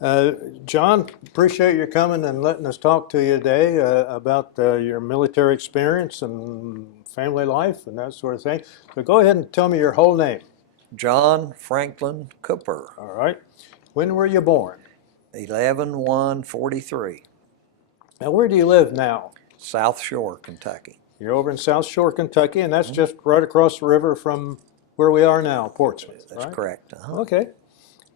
John, appreciate you coming and letting us talk to you today about your military experience and family life and that sort of thing. So go ahead and tell me your whole name. John Franklin Cooper. All right. When were you born? 11/1/43. Now, where do you live now? South Shore, Kentucky. You're over in South Shore, Kentucky, and that's just right across the river from where we are now, Portsmouth. That's right? correct. Okay.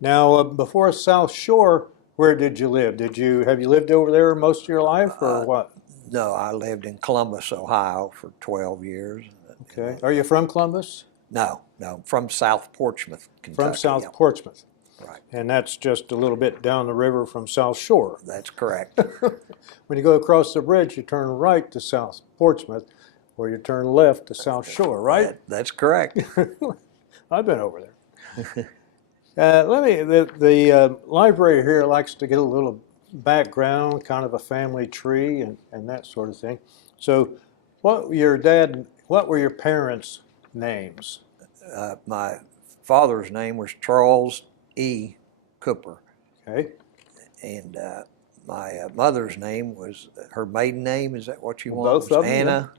Now, before South Shore, where did you live? Have you lived over there most of your life, or what? No, I lived in Columbus, Ohio for 12 years. Okay. Are you from Columbus? No, from South Portsmouth, Kentucky. From South yeah. Portsmouth. Right. And that's just a little bit down the river from South Shore. That's correct. When you go across the bridge, you turn right to South Portsmouth, or you turn left to South Shore, right? That's correct. I've been over there. The library here likes to get a little background, kind of a family tree and that sort of thing. So what were your parents' names? My father's name was Charles E. Cooper. Okay. And my mother's name was, her maiden name, is that what you want? Both of them, Anna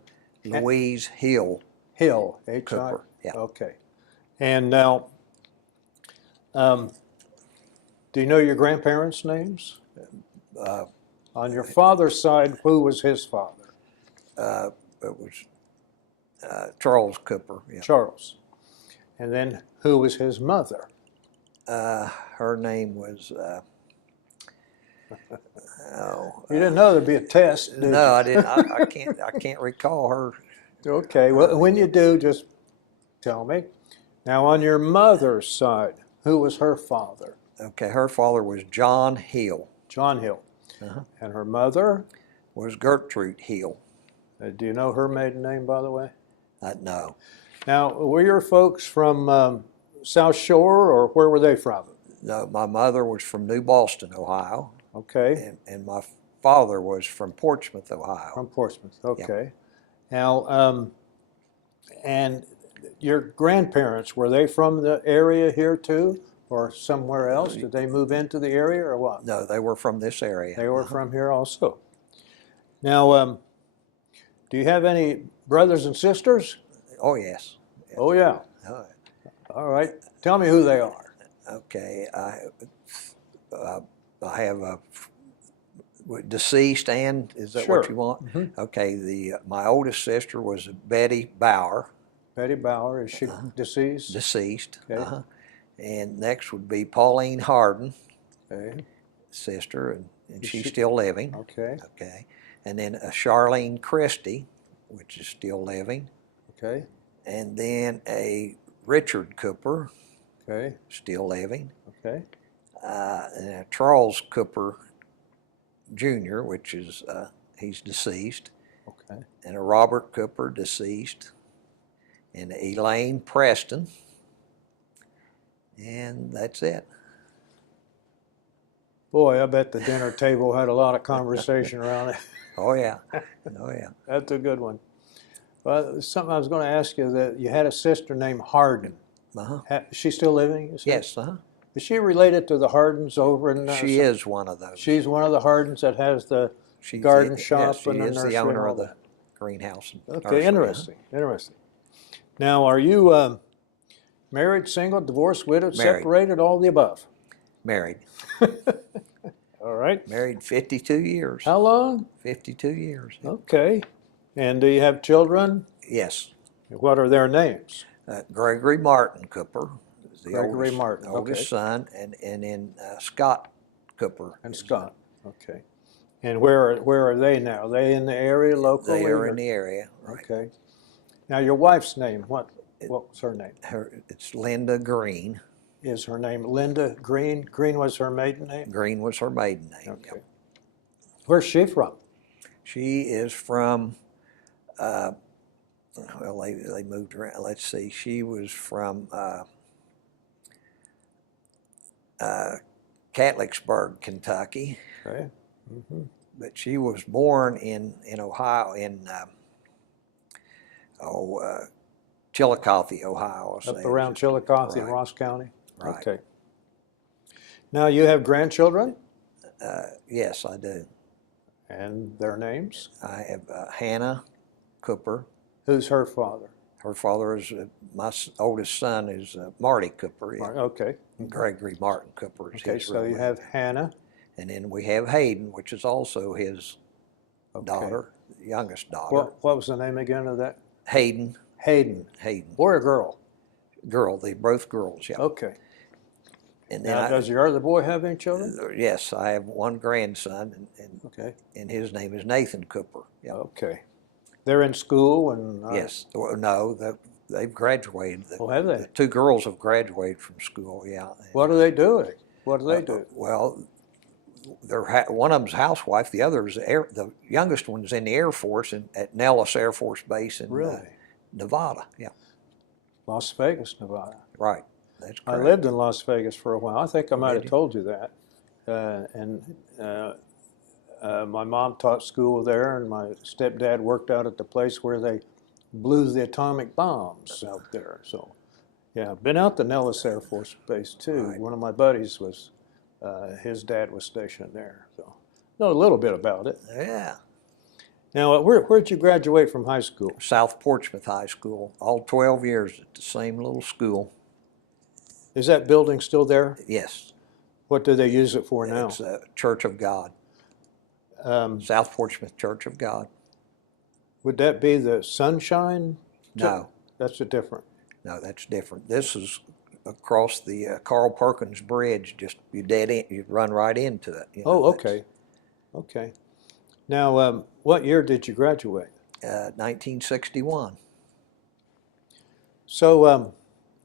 Louise Hill. Hill, Cooper, yeah. Okay. And now, do you know your grandparents' names? On your father's side, who was his father? It was Charles Cooper. Yeah. Charles. And then who was his mother? Her name was. You didn't know there'd be a test, did you? No, I didn't. I can't recall her. Okay. Well, when you do, just tell me. Now, on your mother's side, who was her father? Okay, her father was John Hill. John Hill. And her mother? Was Gertrude Hill. Do you know her maiden name, by the way? No. Now, were your folks from South Shore, or where were they from? No, my mother was from New Boston, Ohio. Okay. And my father was from Portsmouth, Ohio. From Portsmouth, okay. Yeah. Now, and your grandparents, were they from the area here too, or somewhere else? Did they move into the area, or what? No, they were from this area. They were from here also. Now, do you have any brothers and sisters? Oh, yes. Oh, yeah. All right. Tell me who they are. Okay. I have a deceased, and is that Sure. what you want? Okay. My oldest sister was Betty Bauer. Betty Bauer, is she deceased? Deceased. Okay. And next would be Pauline Harden, Okay. sister, and she's still living. Okay. Okay. And then Charlene Christie, which is still living. Okay. And then a Richard Cooper, Okay. still living. Okay. And a Charles Cooper Jr., which is, he's deceased. Okay. And a Robert Cooper, deceased. And Elaine Preston. And that's it. Boy, I bet the dinner table had a lot of conversation around it. Oh, yeah. Oh, yeah. That's a good one. Well, something I was going to ask you, that you had a sister named Harden. Is she still living? You said? Yes. Is she related to the Hardens over in? She is one of those. She's one of the Hardens that has the garden shop yes, and the she is nursery. the owner and all of the that. greenhouse. And Okay, nursery, interesting. Interesting. Now, are you married, single, divorced, widowed, Married. separated, all the above? Married. All right. Married 52 years. How long? 52 years. Okay. And do you have children? Yes. What are their names? Gregory Martin Cooper is the Gregory Martin, oldest okay. son, and then Scott Cooper. And Scott. Okay. And where are they now? Are they in the area locally? They are in the area. Right. Okay. Now, your wife's name, what was her name? It's Linda Green. Is her name Linda Green? Green was her maiden name? Green was her maiden name. Okay. Yep. Where's she from? She is from, well, they moved around. Let's see. She was from Catlettsburg, Kentucky. Okay. But she was born in Ohio, in Chillicothe, Ohio. Up around Chillicothe in Ross County? Right. Okay. Now you have grandchildren, Yes, I do. and their names. I have Hannah Cooper. Who's her father? Her father is, oldest son is Marty Cooper. Yeah. Okay. Gregory Martin Cooper is Okay, his so real you name. have Hannah. And then we have Hayden, which is also his Okay. daughter, youngest daughter. What was the name again of that? Hayden. Hayden. Boy or girl? Girl, they both girls, yeah. Okay. And then Now, does your other boy have any children? yes, I have one grandson, Okay. and his name is Nathan Cooper. Yeah. Okay. They're in school and. Yes. Well, no, they've graduated. Oh, have they? The two girls have graduated from school. Yeah. What are they doing? What do they do? Well, one of them's a housewife. The other is the youngest one's in the Air Force at Nellis Air Force Base in Really? Nevada. Yeah. Las Vegas, Nevada. Right. That's I correct. lived in Las Vegas for a while. I think I might have Did you? told you that. My mom taught school there, and my stepdad worked out at the place where they blew the atomic bombs out there. So, yeah, been out to Nellis Air Force Base too. Right. One of my buddies was, his dad was stationed there. So, know a little bit about it. Yeah. Now, where'd you graduate from high school? South Portsmouth High School, all 12 years at the same little school. Is that building still there? Yes. What do they use it for now? It's Church of God. South Portsmouth Church of God. Would that be the Sunshine? No, That's a different. no, that's different. This is across the Carl Perkins Bridge. Just you dead end, you run right into it. You know, Oh, okay. Okay. Now, what year did you graduate? 1961. So,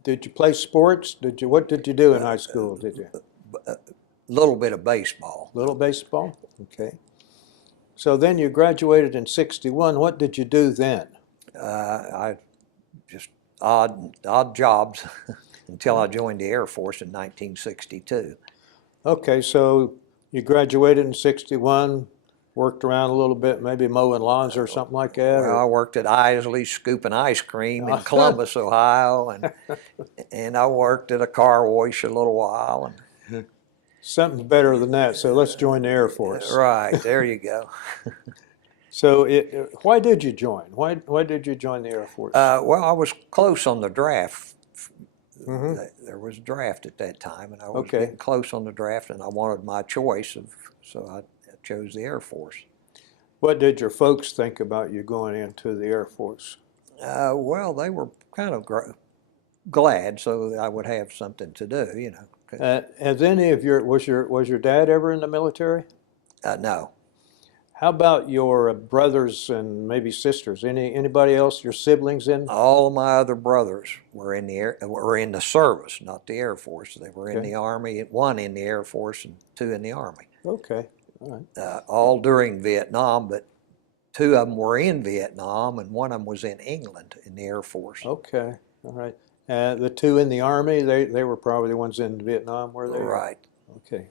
did you play sports? What did you do in high school? Did you? Little bit of baseball. Little baseball? Okay. So then you graduated in 61. What did you do then? I just odd jobs until I joined the Air Force in 1962. Okay, so you graduated in 61, worked around a little bit, maybe mowing lawns or something like that? Well, I worked at Isley's scooping ice cream in Columbus, Ohio, and I worked at a car wash a little while. And Something better than that, so let's join the Air Force. right, there you go. So why did you join? Why did you join the Air Force? Well, I was close on the draft. Mhm. There was a draft at that time, and I was Okay. getting close on the draft, and I wanted my choice, so I chose the Air Force. What did your folks think about you going into the Air Force? Well, they were kind of glad, so I would have something to do, you know. Has any of was your dad ever in the military? No. How about your brothers and maybe sisters? Anybody else? Your siblings in? All of my other brothers were in the service, not the Air Force. They were in Okay. the Army, one in the Air Force and two in the Army. Okay, all right. All during Vietnam, but two of them were in Vietnam and one of them was in England in the Air Force. Okay, all right. The two in the Army, they were probably the ones in Vietnam, were they? Right. Okay.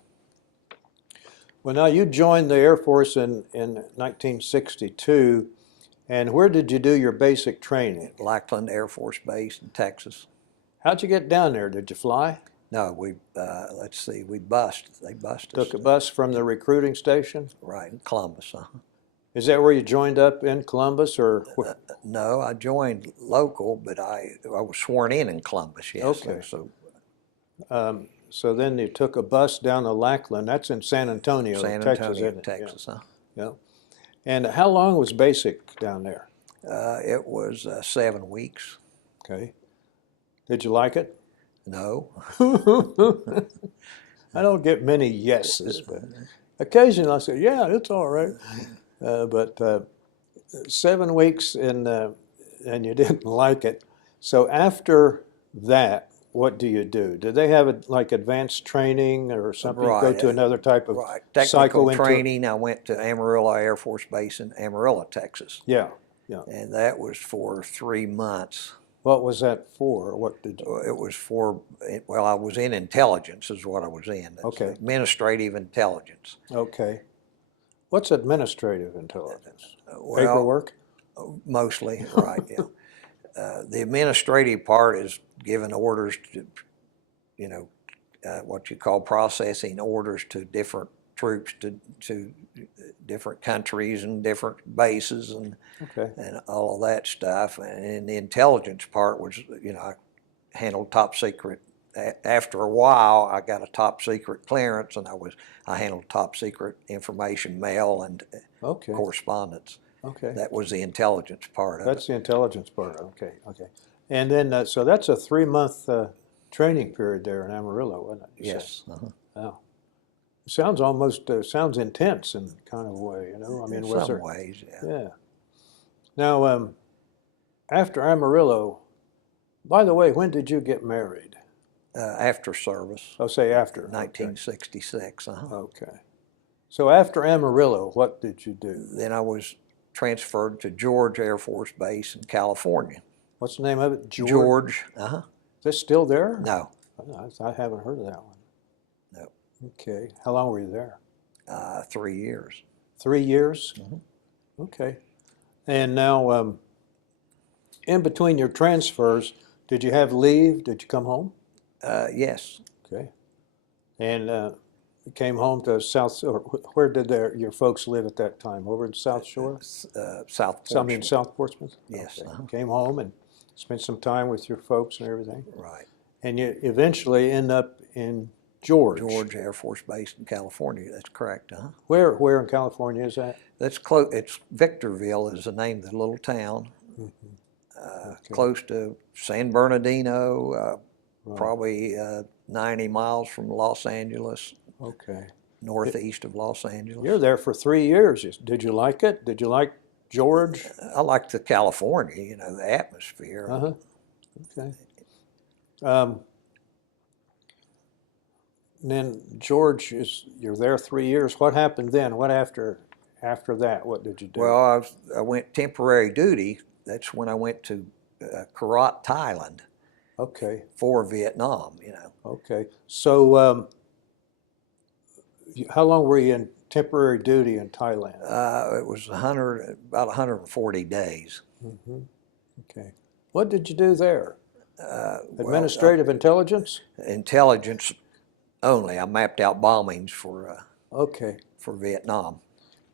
Well, now you joined the Air Force in 1962, and where did you do your basic training? Lackland Air Force Base in Texas. How'd you get down there? Did you fly? No, let's see, they bused us. Took a bus from the recruiting station? Right, in Columbus. Is that where you joined up in Columbus, or? No, I joined local, but I was sworn in Columbus, yes. Okay. So So then you took a bus down to Lackland. That's in San Antonio, San Texas, Antonio, isn't it? Texas, huh? Yeah. And how long was basic down there? It was 7 weeks. Okay. Did you like it? No. I don't get many yeses, but occasionally I say, yeah, it's all right. But 7 weeks and you didn't like it. So after that, what do you do? Do they have like advanced training or something? Right. Go to another type of Right. cycle Technical into training, I went to Amarillo Air Force Base in Amarillo, Texas. Yeah, yeah. And that was for 3 months. What was that for? What did you? It was for, well, I was in intelligence is what I was in. That's Okay. Administrative intelligence. Okay. What's administrative intelligence? Well, Paperwork? mostly, right, yeah. The administrative part is giving orders to, what you call processing orders to different troops to different countries and different bases and Okay. and all of that stuff. And the intelligence part was, I handled top secret. After a while, I got a top secret clearance, and I handled top secret information, mail, and Okay. correspondence. Okay. That was the intelligence part of That's it. the intelligence part. Okay. Okay. And then, so that's a 3-month training period there in Amarillo, wasn't it? You said? Yes. Wow. Sounds almost sounds intense in kind of a way, I mean, In was some there? ways, yeah. Yeah. Now, after Amarillo, by the way, when did you get married? After service, Oh, say after. 1966. Okay. So after Amarillo, what did you do? Then I was transferred to George Air Force Base in California. What's the name of it? George. Is it still there? No. I haven't heard of that one. No. Okay. How long were you there? 3 years. 3 years? Okay. And now, in between your transfers, did you have leave? Did you come home? Yes. Okay. And you came home to South, or where did your folks live at that time? Over in South Shore? South I mean, Portsmouth. South Portsmouth? Yes. Okay. Came home and spent some time with your folks and everything. Right. And you eventually end up in George. George Air Force Base in California. That's correct. Where in California is that? That's close. It's Victorville is the name of the little town. Close to San Bernardino, probably 90 miles from Los Angeles, Okay. northeast of Los Angeles. You're there for 3 years. Did you like it? Did you like George? I liked the California, the atmosphere. Okay. And then George, you're there 3 years. What happened then? What after that? What did you do? Well, I went temporary duty. That's when I went to Korat, Thailand Okay. for Vietnam, Okay. So how long were you in temporary duty in Thailand? It was about 140 days. Okay. What did you do there? Administrative intelligence? Intelligence only. I mapped out bombings for Okay. Vietnam.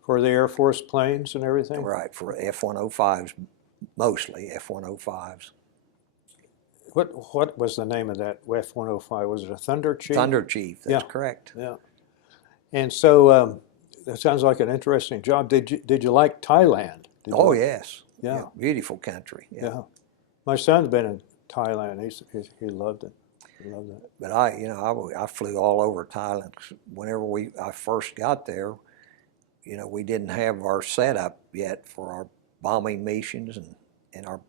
For the Air Force planes and everything? Right, for F-105s, mostly F-105s. What was the name of that F-105? Was it a Thunder Chief? Thunder Chief, that's Yeah. correct. Yeah. And so that sounds like an interesting job. Did you like Thailand? Oh, yes. Yeah. Beautiful country. Yeah. My son's been in Thailand. He loved it. He loved it. But I flew all over Thailand. Whenever I first got there, we didn't have our setup yet for our bombing missions and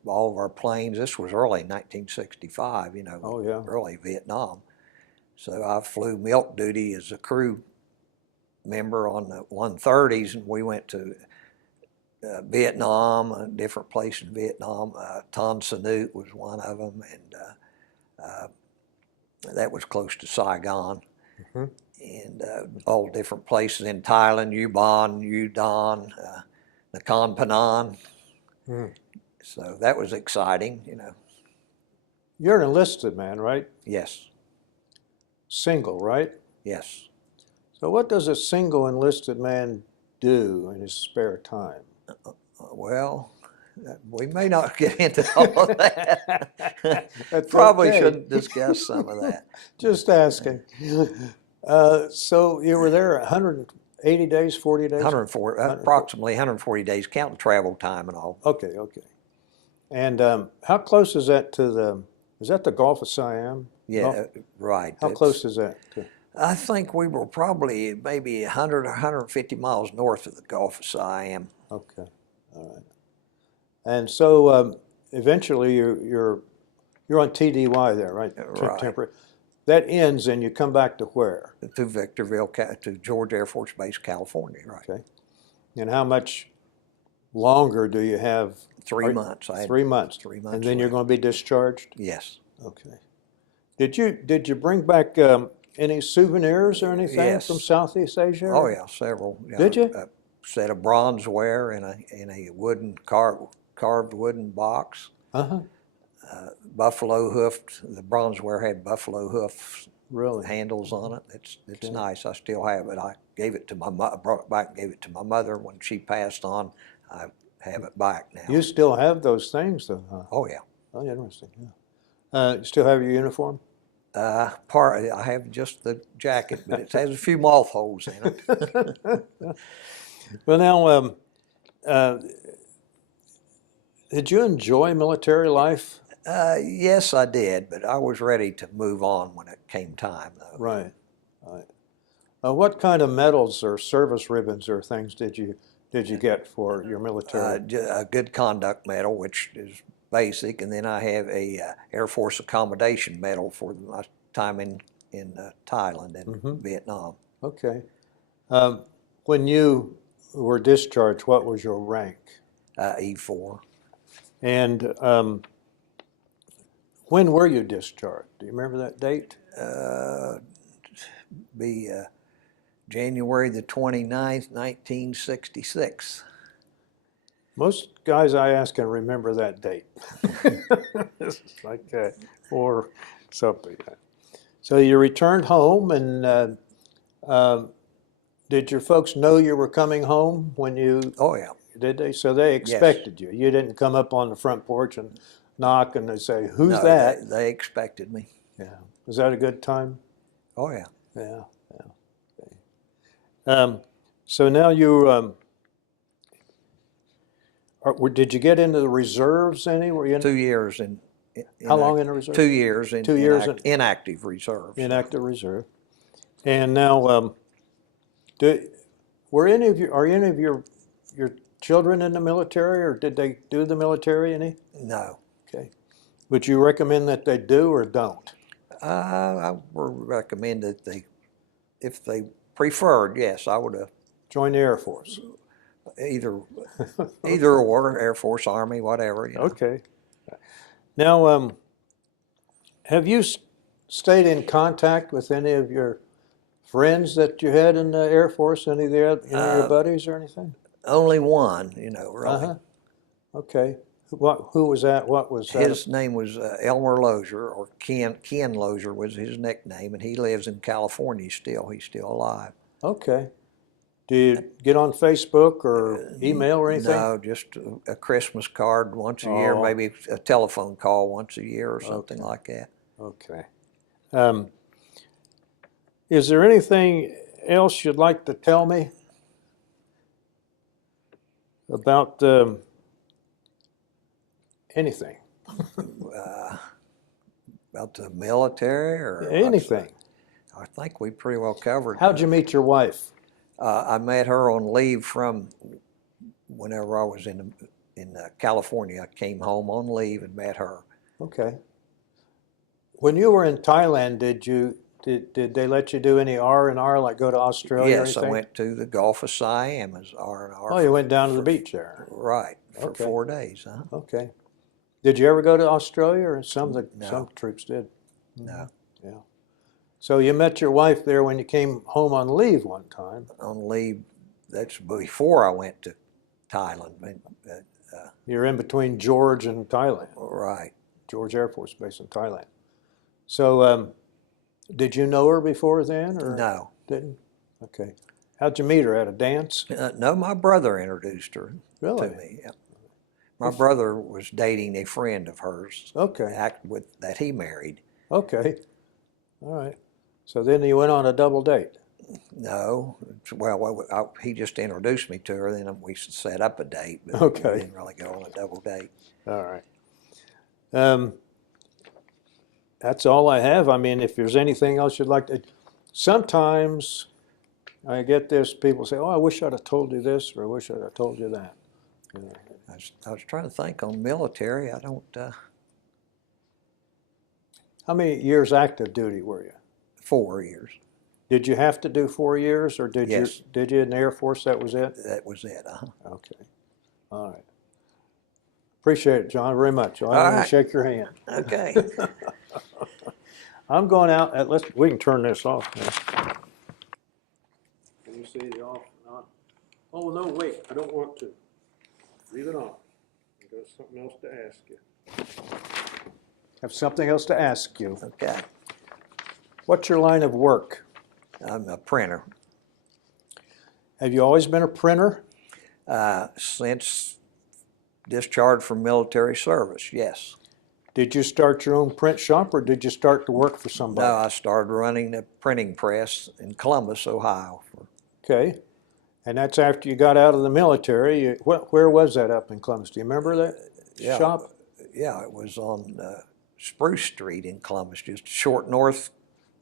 all of our planes. This was early 1965, Oh, yeah. early Vietnam. So I flew milk duty as a crew member on the 130s, and we went to Vietnam, a different place in Vietnam. Tan Son Nhut was one of them, and that was close to Saigon. And all different places in Thailand, Ubon, Udon, Nakhon Phanom. So that was exciting, You're an enlisted man, right? Yes, Single, right? yes. So what does a single enlisted man do in his spare time? Well, we may not get into all of that. That's Probably okay. shouldn't discuss some of that. Just asking. So you were there 180 days, 40 days? Approximately 140 days, counting travel time and all. Okay. And how close is that is that the Gulf of Siam? Yeah, right. How close is that? I think we were probably maybe 100 or 150 miles north of the Gulf of Siam. Okay, all right. And so eventually you're on TDY there, right? Right. Temporary. That ends and you come back to where? To Victorville, to George Air Force Base, California, right. Okay. And how much longer do you have? 3 months. 3 months. 3 months And then you're left. going to be discharged? Yes. Okay. Did you bring back any souvenirs or anything Yes. from Southeast Asia? Oh yeah, several. Did you? A set of bronzeware in a wooden carved wooden box. Uh-huh. Buffalo hoofed. The bronzeware had buffalo hoofs Really? handles on it. It's nice. I still have it. I gave it to I brought it back and gave it to my mother when she passed on. I have it back now. You still have those things, though, huh? Oh yeah. Oh, interesting. Yeah. You still have your uniform? I have just the jacket, but it has a few moth holes in it. Well, now, did you enjoy military life? Yes, I did, but I was ready to move on when it came time, though. Right, right. What kind of medals or service ribbons or things did you get for your military? A good conduct medal, which is basic, and then I have a Air Force accommodation medal for my time in Thailand and Vietnam. Okay. When you were discharged, what was your rank? E4. And when were you discharged? Do you remember that date? Be January the 29th, 1966. Most guys I ask can remember that date. It's like or something. So you returned home, and did your folks know you were coming home when you? Oh yeah. Did they? So they expected you. You didn't come up on the front porch and knock and they say, "Who's No, that?" They expected me. Yeah. Was that a good time? Oh yeah. Yeah. Yeah. Okay. So now you. Did you get into the reserves any? Were you in 2 years in how long in the reserve? 2 years in 2 years inactive reserves. Inactive reserve. And now, are any of your children in the military, or did they do the military any? No. Okay. Would you recommend that they do or don't? I would recommend that if they preferred, yes, I would Join the Air Force. either or, Air Force, Army, whatever. You know. Okay. Now, have you stayed in contact with any of your friends that you had in the Air Force? Any of your buddies or anything? Only one, really. Uh-huh. Okay. Who was that? What was that? His name was Elmer Lozier, or Ken Lozier was his nickname, and he lives in California still. He's still alive. Okay. Do you get on Facebook or email or anything? No, just a Christmas card once a year, maybe a telephone call once a year or something like that. Okay. Is there anything else you'd like to tell me about anything? About the military or Anything. I think we pretty well covered. How'd you meet your wife? I met her on leave from whenever I was in California. I came home on leave and met her. Okay. When you were in Thailand, did they let you do any R&R, like go to Australia or Yes, anything? I went to the Gulf of Siam as R&R. Oh, you went down to the beach there. Right, for Okay. 4 days. Huh? Okay. Did you ever go to Australia, or some troops did? No. Yeah. So you met your wife there when you came home on leave one time. On leave, that's before I went to Thailand. You're in between George and Thailand. Right. George Air Force Base in Thailand. So did you know her before then, or No. didn't? Okay. How'd you meet her? At a dance? No, my brother introduced her Really? to me. Yeah. My brother was dating a friend of hers. Okay. That he married. Okay. All right. So then you went on a double date. No, well, he just introduced me to her. Then we set up a date, but Okay. we didn't really go on a double date. All right. That's all I have. I mean, if there's anything else you'd like to, sometimes I get this, people say, "Oh, I wish I'd have told you this," or "I wish I'd have told you that." You know. I was trying to think on military. I don't. How many years active duty were you? 4 years. Did you have to do 4 years, or did Yes. you in the Air Force? That was it. That was it. Okay. All right. Appreciate it, John, very much. I want right. to shake your hand. Okay. I'm going out. We can turn this off now. Can you see the off and on? Oh no, wait! I don't want to. Leave it on. I've got something else to ask you. Have something else to ask you. Okay. What's your line of work? I'm a printer. Have you always been a printer? Since discharged from military service, yes. Did you start your own print shop, or did you start to work for somebody? No, I started running a printing press in Columbus, Ohio. Okay. And that's after you got out of the military. Where was that up in Columbus? Do you remember that shop? Yeah, it was on Spruce Street in Columbus, just short north,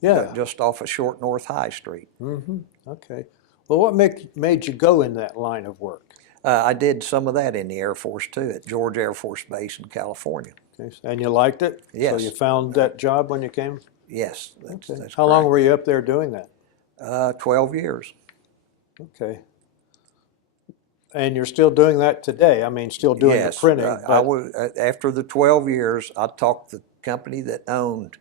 Yeah. just off of short north High Street. Mm-hmm. Okay. Well, what made you go in that line of work? I did some of that in the Air Force too, at George Air Force Base in California. Okay. And you liked it? Yes. So you found that job when you came? Yes, that's How long correct. were you up there doing that? 12 years. Okay. And you're still doing that today? I mean, still doing the Yes, printing? I was, after the 12 years, I talked the company that owned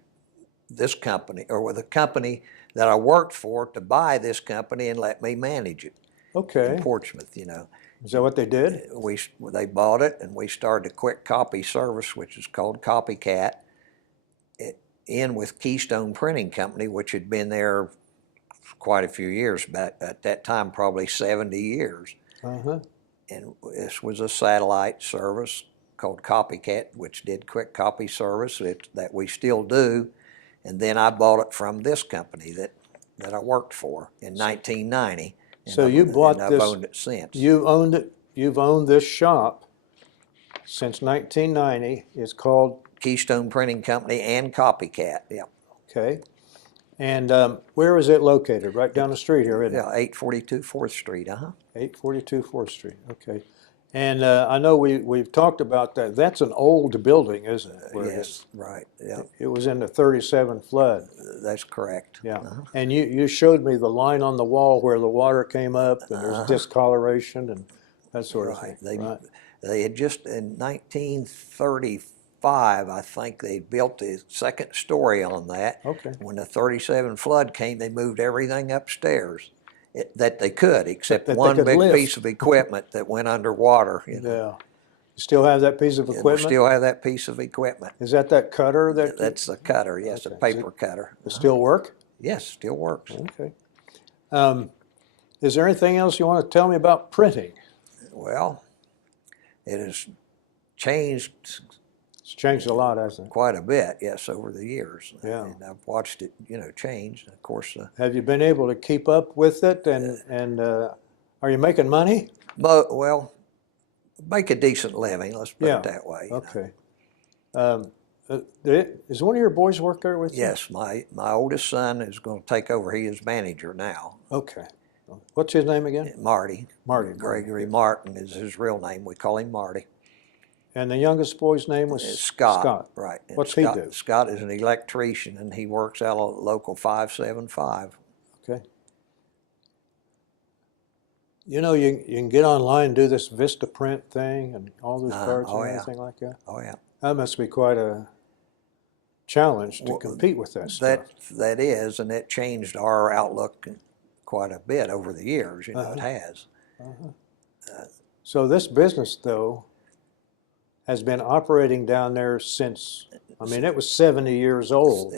this company, or with the company that I worked for, to buy this company and let me manage it Okay. in Portsmouth, you know. Is that what they did? They bought it, and we started a quick copy service, which is called Copycat, in with Keystone Printing Company, which had been there quite a few years, but at that time probably 70 years. Uh-huh. And this was a satellite service called Copycat, which did quick copy service that we still do. And then I bought it from this company that I worked for in 1990. So you bought and this. I've owned it since. You owned it. You've owned this shop since 1990. It's called Keystone Printing Company and Copycat, yeah. Okay. And where is it located? Right down the street here, isn't it? Yeah, 842 4th Street, 842 4th Street. Okay. And I know we've talked about that. That's an old building, isn't it? Where Yes, right, yeah, it was in the 37 flood. that's correct. Yeah. And you showed me the line on the wall where the water came up and there's discoloration and that sort of thing. Right. They had just, in 1935, I think, they built the second story on that. Okay. When the 37 flood came, they moved everything upstairs that they could, except That they one could big lift. piece of equipment that went underwater. You know. Yeah. You still have that piece of And we equipment? still have that piece of equipment. Is that cutter that That's a cutter, yes, Okay. a paper cutter. it still work? Yes, still works. Okay. Is there anything else you want to tell me about printing? Well, it has changed It's changed a lot, hasn't it? quite a bit, yes, over the years. Yeah. And I've watched it, change. And of course, Have you been able to keep up with it, and are you making money? well, make a decent living, let's put Yeah. it that way. Okay. Does one of your boys work there with you? Yes, my oldest son is going to take over. He is manager now. Okay. What's his name again? Marty. Marty. Gregory Martin is his real name. We call him Marty. And the youngest boy's name was Scott. Scott. Right. And What's Scott, he do? Scott is an electrician, and he works out of local 575. Okay. You know, you can get online and do this Vistaprint thing and all those cards and everything like that. Oh, yeah. That must be quite a challenge to compete with that stuff. That is, and it changed our outlook quite a bit over the years. It has. So this business, though, has been operating down there since, I mean, it was 70 years old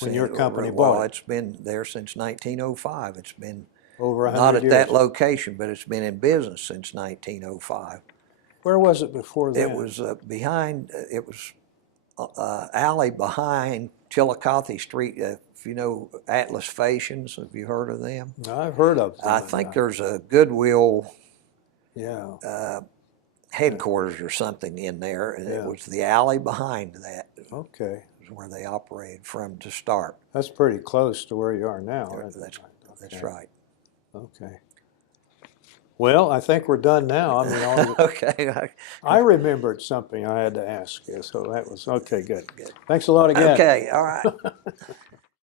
when your company Well, bought it. it's been there since 1905. It's been Over 100 not at years. that location, but it's been in business since 1905. Where was it before then? It was behind. It was alley behind Chillicothe Street. If you know Atlas Fashions, have you heard of them? I've heard of them. I think there's a Goodwill Yeah. headquarters or something in there, and it Yeah. was the alley behind that Okay. is where they operated from to start. That's pretty close to where you are now. isn't it? That's right. Okay. Well, I think we're done now. I mean, Okay. I remembered something I had to ask you, so that was okay. Good. Thanks a lot again. Okay. All right.